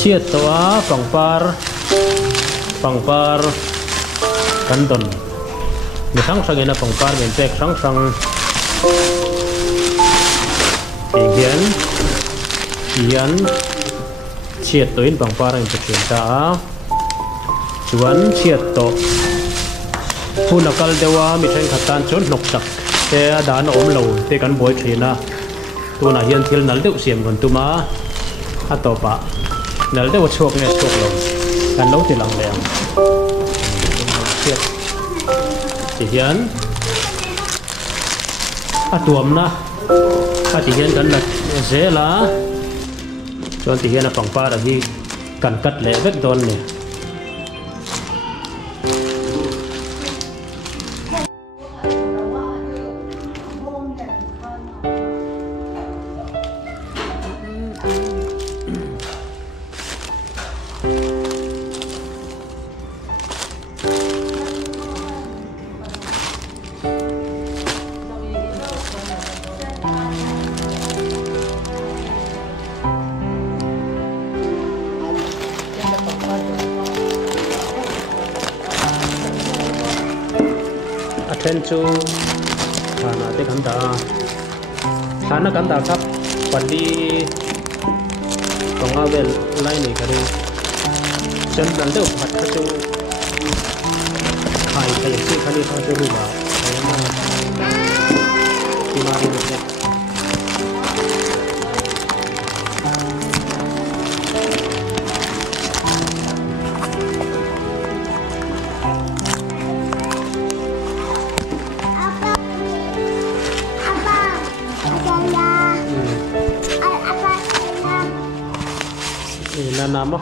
Chiết toa pangpar kan don mi sang sang ina pangpar men pek sang sang hian chiết toin pangpar in pekhin ta chuan chiết to hunakal dewa mi theng khatan chon nok tak te dan om lo te kan boi thina tuna hian thil nal deuh siam gon tuma atopa nal deuh chuak nge chuak lo kan lo ti lang leng chiết ti hian atuam na ti hian kan lat zela chon ti hian a pangpar hi kan kat le vek don ni then chu thana te kan da khap pali konga vel lai nei kare chen dal de phat kha chu khai khai se khali kha chu ba ti ma ri ne nama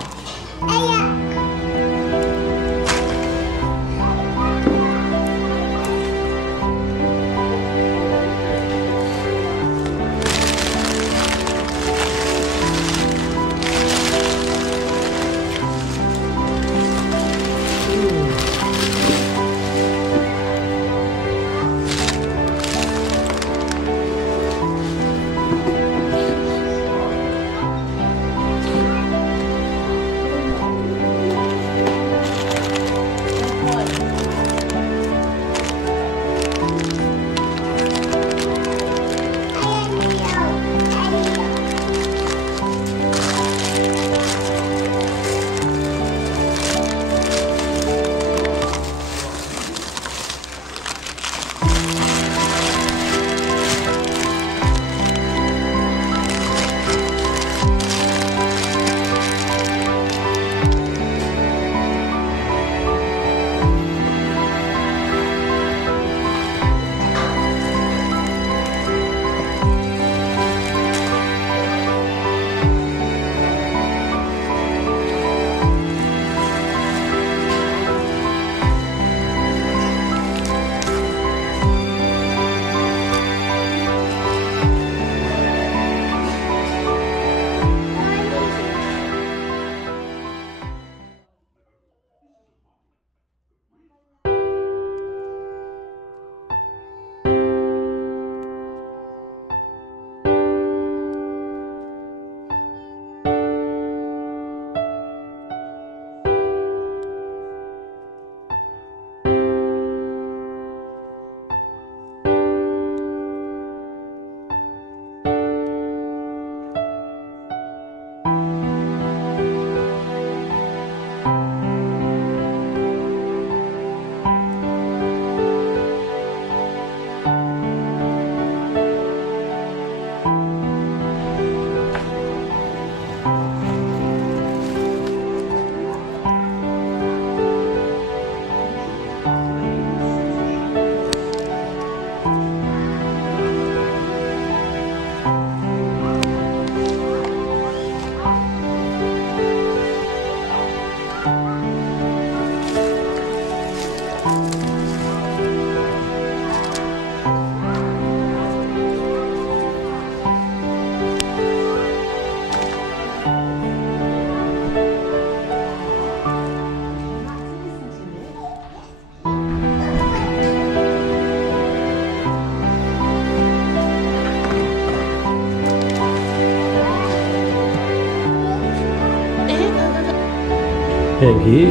heng hi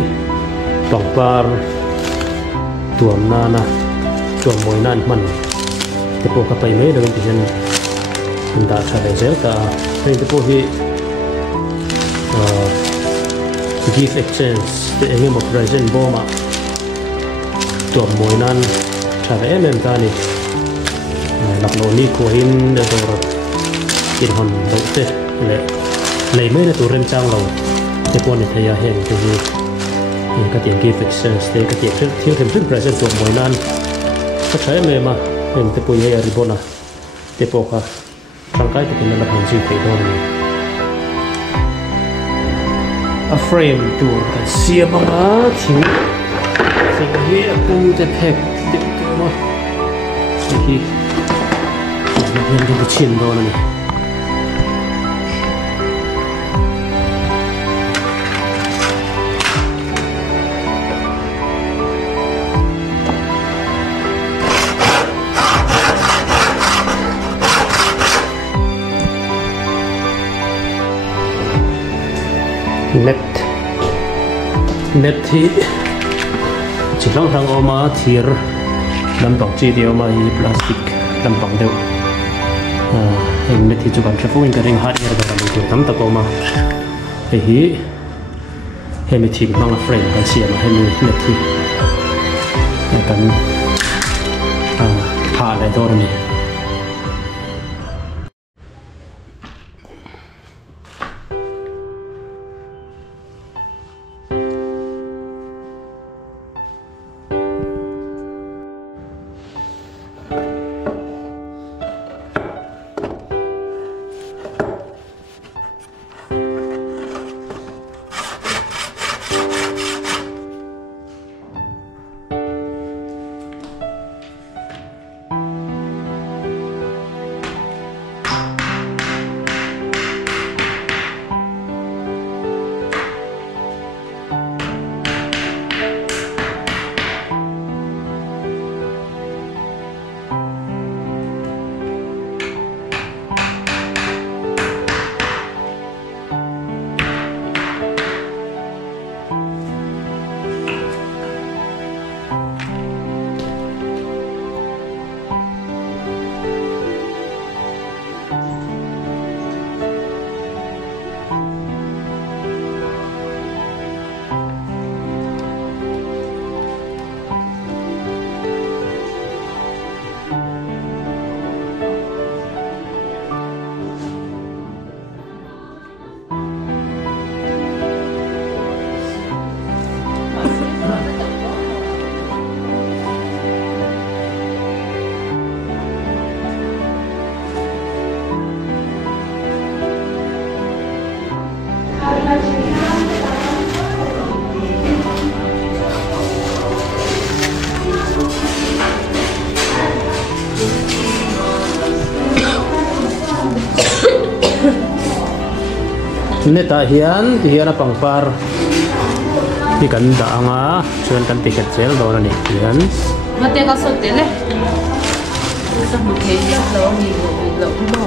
pangpar tuam nana tuam moi nan man te po ka pai mai dengan tihan anda thale zel ka te po hi gift exchange te engem of present boma tuam moi nan thale em ta ni lak lo ni ko in de dor in hon do te le lấy mấy tu rem trang lâu thế quan này thấy hiện cái gì cái tiền gift exchange thế cái tiền thiếu thêm chút present của mỗi năm các trái mềm mà em thế bây giờ ribona thế bộ cả trong cái thì mình là hàng siêu thị thôi a frame tu cái xia bằng á thiếu thì cái gì cũng thế phép thế mà thì mình cái chuyện đó này net thì chỉ long thang oma thier làm bằng chi điều mà hi plastic làm bằng đều net thì chụp ảnh phô in cái ring hard here cái làm tắm tập oma hi mình thì mang là frame cái gì mà mình net thì cái phá lại đó này neta hian pangpar hi kan da anga chuan kan ticket sel do na ni hian mate ka so tele sa mu ke ya lo ni lo lo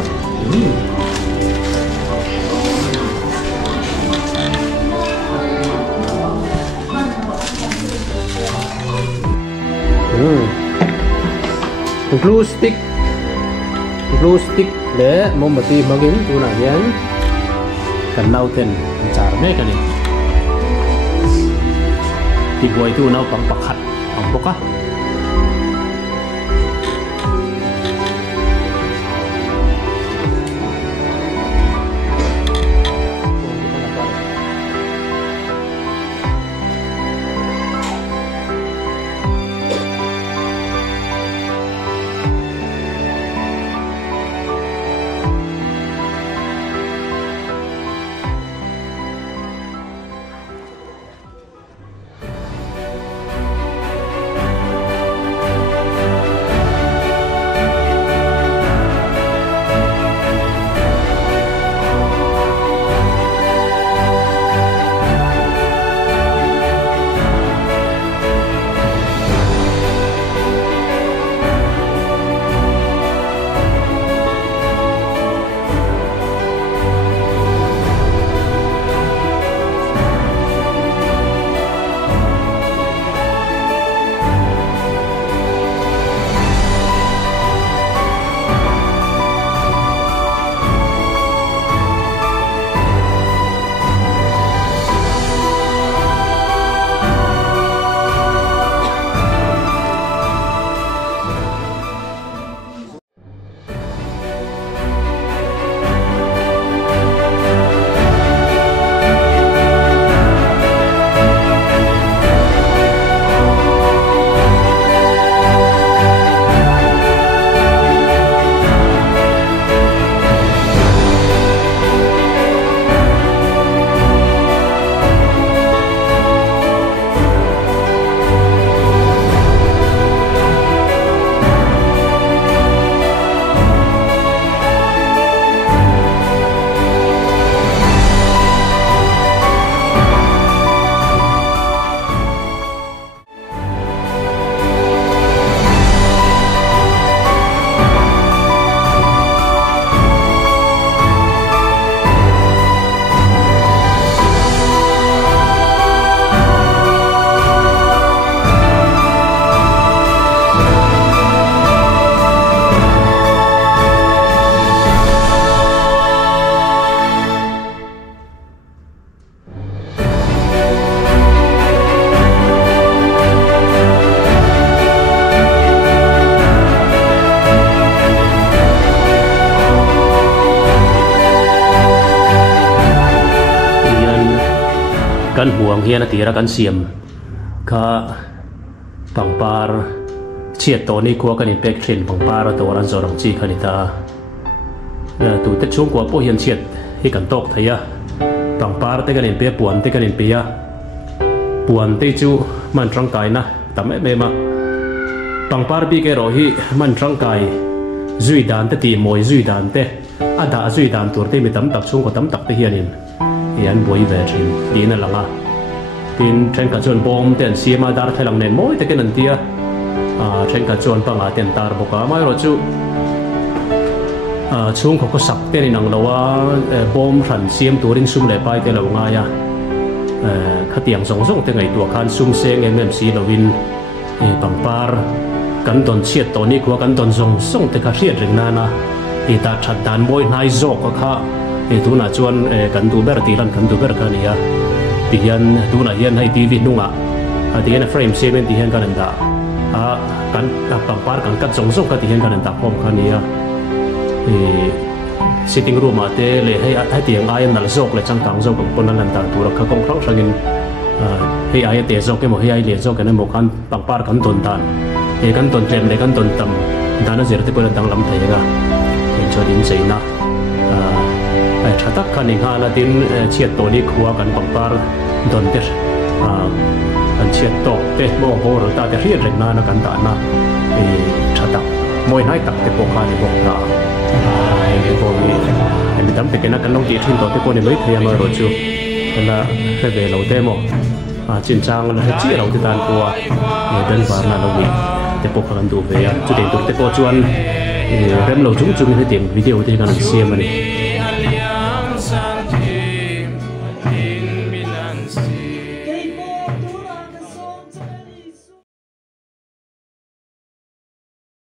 glue stick le mombati magin tuna hian kan nau ten char me kan ni ti boy tu nau pang pakhat ang boka kan huang hian atira kan siam kha pangpar chiat to ni khuwa kan impact thin pangpar to ran zorang chi khanita tu te chung kwa po hian chiat hi kan tok thaya pangpar te kan in pe puan te kan in pe ya puan te chu man tang kai na tam me ma pangpar bi ke ro hi man tang kai zui dan te ti moi zui dan te ada zui dan tur te mi tam tak chung ko tam tak te hianin hian boi ve thin di na langa tin tren ka chon bom ten siama dar thelang nen moi te ken an tia tren ka chon panga ten tar boka mai ro chu chung ko sak te ni nang lawa bom ran siam turin sum le pai te lo nga ya khatiang song song te ngai tu khan sum seng em si lovin pangpar kan don chiat to ni ko kan don song te ka riat ring na na ti ta that dan moi nai zo ko kha tu na chuan kan du ber ti ran kan du ber ka ni ya ti hian tu na hian hai tv nunga ti hian frame seven ti hian kan da kan pangpar kan kat song ka ti hian kan da khom kha ni ya sitting room ate le hai tiang ai nal zok le changkang zok pon nan ta tur kha kong khang sangin hei ai te zok ke mo hei ai le zok ke mo kan pangpar kan ton dan kan ton trem le kan ton tam dana zer te pon dang lam thaiga en chodin seina ai thatak kan ing hala tin chiat to ni khuwa kan pangpar don ter kan chiat to te mo hor ta te riat rek na na kan ta na thatak moi nai tak te po kha ni bok na ai ko ni en dam te kena kan long ti thin to te ko ni loi thia ma ro chu la fe ve lo te mo chin chang la chi lo te tan ko den var na lo ni te po kan du ve ya chu te te po chuan rem lo chung chung ni tem video te kan siam ani